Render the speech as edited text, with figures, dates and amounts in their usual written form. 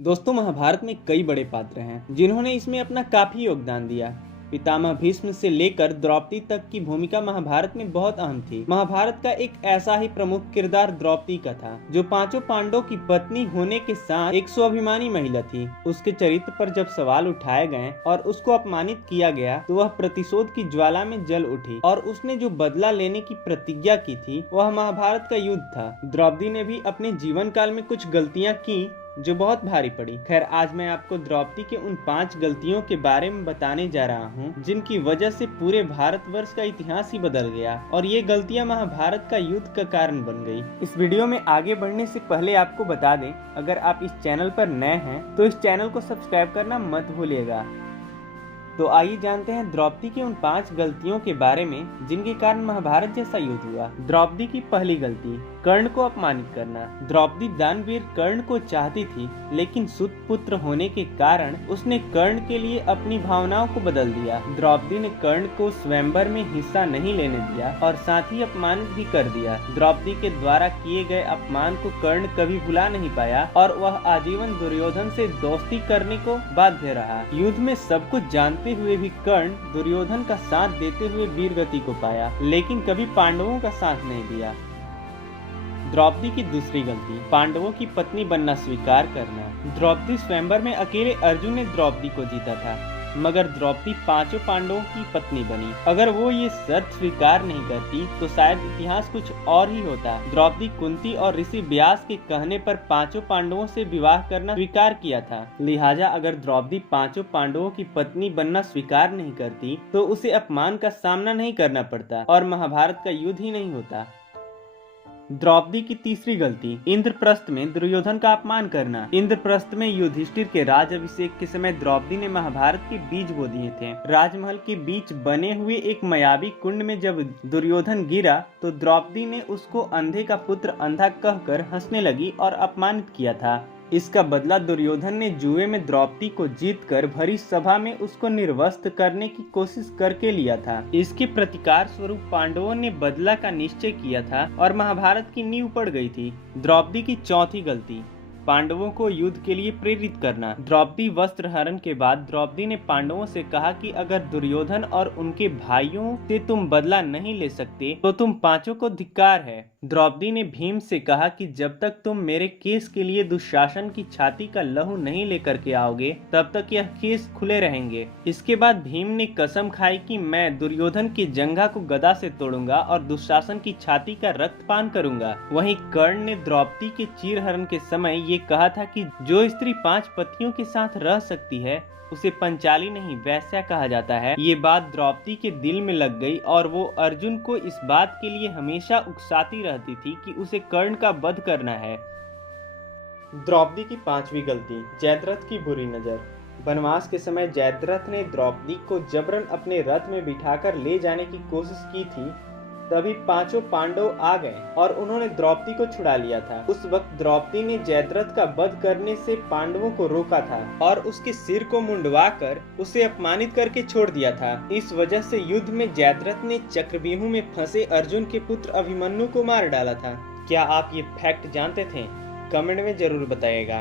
दोस्तों, महाभारत में कई बड़े पात्र हैं जिन्होंने इसमें अपना काफी योगदान दिया। पितामह भीष्म से लेकर द्रौपदी तक की भूमिका महाभारत में बहुत अहम थी। महाभारत का एक ऐसा ही प्रमुख किरदार द्रौपदी का था, जो पांचों पांडवों की पत्नी होने के साथ एक स्वाभिमानी महिला थी। उसके चरित्र पर जब सवाल उठाए गए और उसको अपमानित किया गया तो वह प्रतिशोध की ज्वाला में जल उठी और उसने जो बदला लेने की प्रतिज्ञा की थी वह महाभारत का युद्ध था। द्रौपदी ने भी अपने जीवन काल में कुछ गलतियां की जो बहुत भारी पड़ी। खैर, आज मैं आपको द्रौपदी के उन 5 गलतियों के बारे में बताने जा रहा हूँ जिनकी वजह से पूरे भारतवर्ष का इतिहास ही बदल गया और ये गलतियाँ महाभारत का युद्ध का कारण बन गई। इस वीडियो में आगे बढ़ने से पहले आपको बता दें, अगर आप इस चैनल पर नए हैं तो इस चैनल को सब्सक्राइब करना मत भूलिएगा। तो आइए जानते हैं द्रौपदी की उन 5 गलतियों के बारे में जिनके कारण महाभारत जैसा युद्ध हुआ। द्रौपदी की पहली गलती, कर्ण को अपमानित करना। द्रौपदी दानवीर कर्ण को चाहती थी, लेकिन सुत पुत्र होने के कारण उसने कर्ण के लिए अपनी भावनाओं को बदल दिया। द्रौपदी ने कर्ण को स्वयंवर में हिस्सा नहीं लेने दिया और साथ ही अपमानित भी कर दिया। द्रौपदी के द्वारा किए गए अपमान को कर्ण कभी भुला नहीं पाया और वह आजीवन दुर्योधन से दोस्ती करने को बाध्य रहा। युद्ध में सब कुछ जानते हुए भी कर्ण दुर्योधन का साथ देते हुए वीरगति को पाया, लेकिन कभी पांडवों का साथ नहीं दिया। द्रौपदी की दूसरी गलती, पांडवों की पत्नी बनना स्वीकार करना। द्रौपदी स्वयंवर में अकेले अर्जुन ने द्रौपदी को जीता था, मगर द्रौपदी 5 पांडवों की पत्नी बनी। अगर वो ये शर्त स्वीकार नहीं करती तो शायद इतिहास कुछ और ही होता। द्रौपदी कुंती और ऋषि व्यास के कहने पर 5 पांडवों से विवाह करना स्वीकार किया था। लिहाजा अगर द्रौपदी 5 पांडवों की पत्नी बनना स्वीकार नहीं करती तो उसे अपमान का सामना नहीं करना पड़ता और महाभारत का युद्ध ही नहीं होता। द्रौपदी की तीसरी गलती, इंद्रप्रस्थ में दुर्योधन का अपमान करना। इंद्रप्रस्थ में युधिष्ठिर के राज अभिषेक के समय द्रौपदी ने महाभारत के बीज बो दिए थे। राजमहल के बीच बने हुए एक मायावी कुंड में जब दुर्योधन गिरा तो द्रौपदी ने उसको अंधे का पुत्र अंधा कहकर हंसने लगी और अपमानित किया था। इसका बदला दुर्योधन ने जुए में द्रौपदी को जीतकर भरी सभा में उसको निर्वस्त्र करने की कोशिश करके लिया था। इसके प्रतिकार स्वरूप पांडवों ने बदला का निश्चय किया था और महाभारत की नींव पड़ गई थी। द्रौपदी की चौथी गलती, पांडवों को युद्ध के लिए प्रेरित करना। द्रौपदी वस्त्र हरण के बाद द्रौपदी ने पांडवों से कहा कि अगर दुर्योधन और उनके भाइयों से तुम बदला नहीं ले सकते तो तुम 5 को धिक्कार है। द्रौपदी ने भीम से कहा कि जब तक तुम मेरे केस के लिए दुशासन की छाती का लहू नहीं लेकर के आओगे तब तक यह केस खुले रहेंगे। इसके बाद भीम ने कसम खाई कि मैं दुर्योधन के जंघा को गदा से तोड़ूंगा और दुशासन की छाती का रक्तपान करूंगा। वहीं कर्ण ने द्रौपदी के चीरहरण के समय ये कहा था कि जो स्त्री 5 पतियों के साथ रह सकती है उसे पंचाली नहीं वैश्या कहा जाता है। ये बात द्रौपदी के दिल में लग गई और वो अर्जुन को इस बात के लिए हमेशा उकसाती रहती थी कि उसे कर्ण का वध करना है। द्रौपदी की 5वीं गलती, जयद्रथ की बुरी नजर। वनवास के समय जयद्रथ ने द्रौपदी को जबरन अपने रथ में बिठाकर ले जाने की कोशिश की थी। तभी 5 पांडव आ गए और उन्होंने द्रौपदी को छुड़ा लिया था। उस वक्त द्रौपदी ने जयद्रथ का वध करने से पांडवों को रोका था और उसके सिर को मुंडवाकर उसे अपमानित करके छोड़ दिया था। इस वजह से युद्ध में जयद्रथ ने चक्रव्यूह में फंसे अर्जुन के पुत्र अभिमन्यु को मार डाला था। क्या आप ये फैक्ट जानते थे? कमेंट में जरूर बताइएगा।